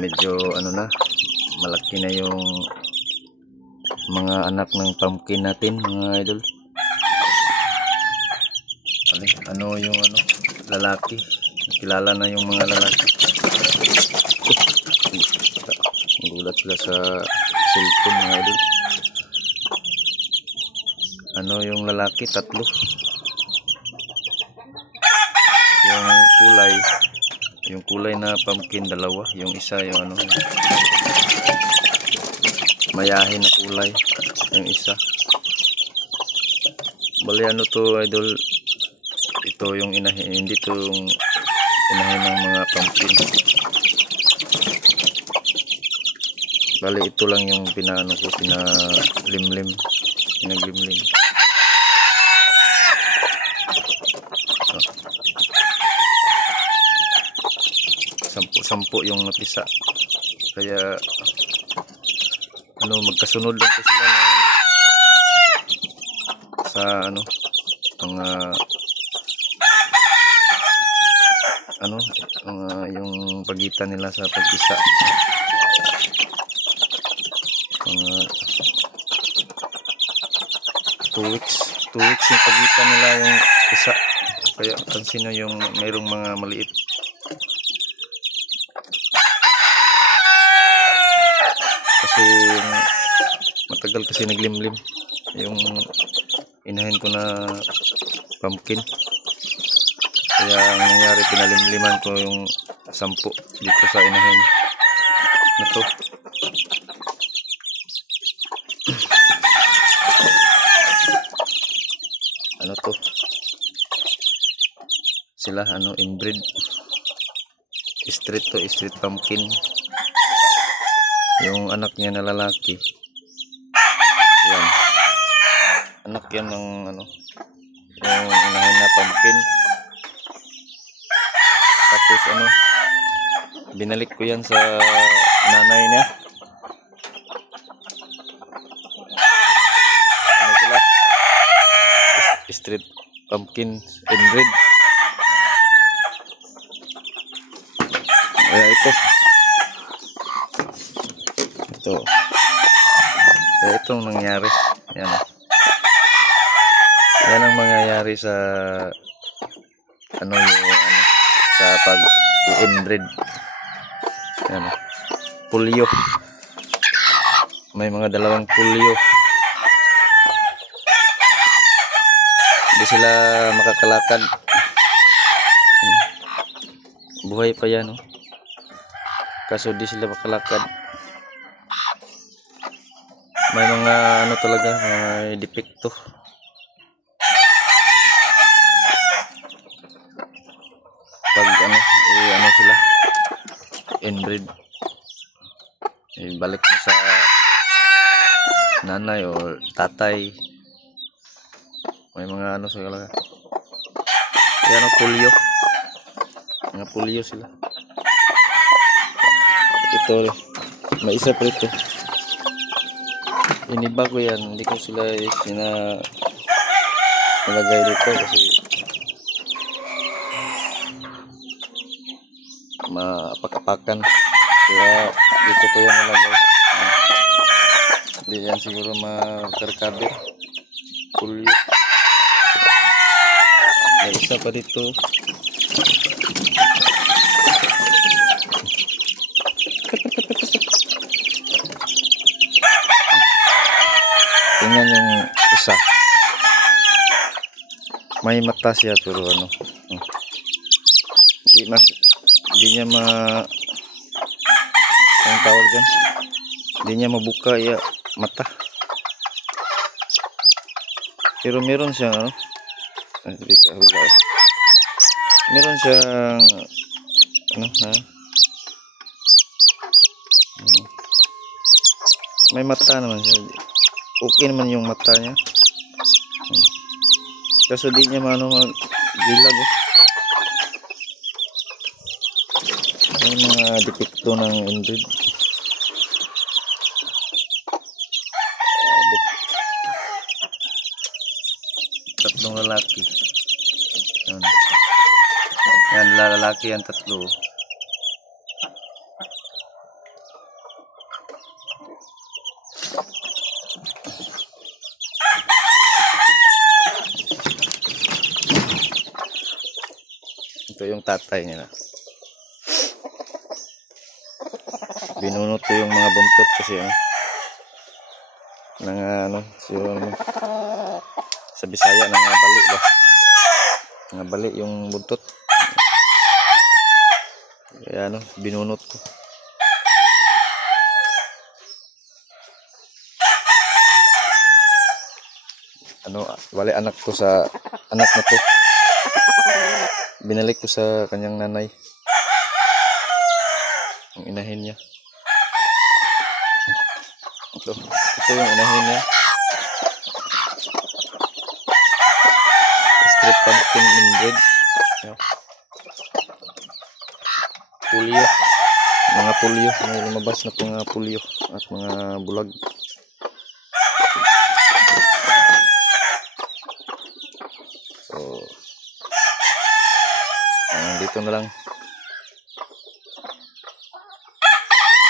medyo ano na, malaki na yung mga anak ng pumpkin natin, mga idol. Ano yung ano, lalaki, kilala na yung mga lalaki. Gulat sila sa cellphone, mga idol. Ano yung lalaki, tatlo. Yung kulay na pumpkin, dalawa. Yung isa yung ano, mayahin na kulay, yung isa. Bali ano to, idol, ito yung inahin, hindi to yung inahin ng mga pumpkin. Bali ito lang yung pinaano ko, pinaglimlim. Sampu yung napisa, kaya ano, magkasunod lang po sila na sa ano, mga ano, yung pagitan nila sa pagpisa, mga 2 weeks yung pagitan nila yung isa, kaya pansin nyo yung mayroong mga maliit. Kasi matagal kasi naglimlim yung inahin ko na pumpkin, kaya ang nangyari, pinalimliman ko yung 10 dito sa inahin na to. Ano to sila, ano, inbreed, street pumpkin. Yung anak niya na lalaki, yan, anak yan ng ano, yung inahin na pumpkin. Tapos ano, binalik ko yan sa nanay niya. Ano sila, street pumpkin inbreed. Kaya ito kaya itong nangyari, yan ang mangyayari sa ano, yung ano, sa pag-inbreed. Yan, polio, may mga 2 polio, hindi sila makakalakad. Buhay pa yan, oh. Kaso di sila makalakad. May mga ano talaga, may depekto. Pag ano, ano sila, inbreed, balik mo sa nanay o tatay. May mga ano sila, yan, polio, mga polio sila. Ito, may isa pa ito, iniba ko yan, hindi ko sila nilagay dito kasi maapak-apakan, kaya dito ko yan nilagay. Hindi yan siguro makarkabit, polio. May isa pa dito. Tingnan yung isa, may mata siya pero ano, di niya ang tawag dyan, di niya mabuka ya mata, pero meron siyang ano, meron siyang ano, may mata naman siya. Okay naman yung mata niya. Kaso di niya magdilag, oh. May mga depekto ng inbreed. Tatlong lalaki. Yan, lalaki yan, 3. Ito yung tatay nila. Binunot ko yung mga buntot kasi sa Bisaya bali ba? Bali yung buntot. Kaya binunot ko. Wali anak na to. Binalik ko sa kanyang nanay. Ang inahin niya. Ito yung inahin niya. Street pumpkin inbred. Pulyo. Mga pulyo. May lumabas na mga pulyo at mga bulag. So, dito na lang.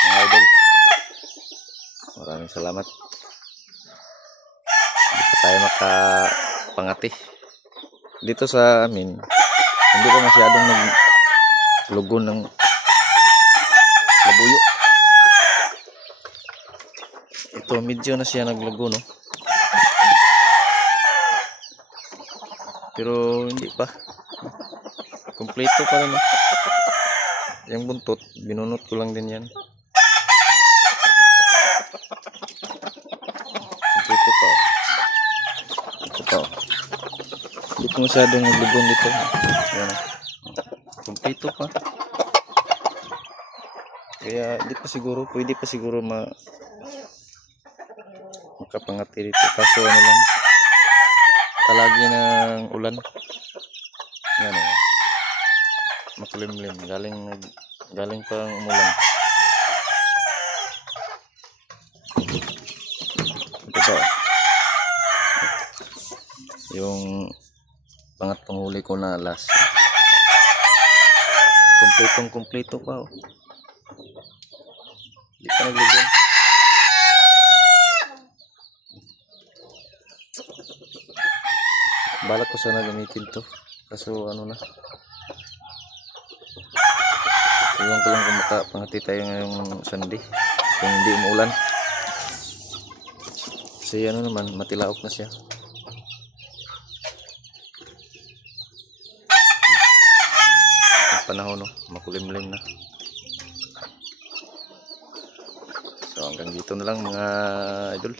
Mga idol. Maraming salamat. Hindi pa tayo makapangati. Dito sa amin, hindi pa masyadong naglugo ng labuyo. Ito, medyo na siya naglugo, no? Pero hindi pa. Kompleto pa rin, no? Yung buntot, binunot ko lang din yan. Kompleto pa, oh. Ito pa, oh. Hindi ko masyadong naglugong dito. Yan. Kompleto pa. Kaya pwede pa siguro makapangati dito. Kaso lang, palagi ng ulan. Yan, oh. Makulimlim. Galing pang umulan. Ito pa. Yung pangatlong huli ko na last. Kompleto pa, oh. Hindi pa naglugong. Balak ko sana gamitin to. Kaso na. Iwan ko lang kung makapangati tayo ngayong Sunday. Kung hindi umuulan. Kasi naman, matilaok na siya. Ang panahon, no? Makulimlim na. So hanggang dito na lang mga idol.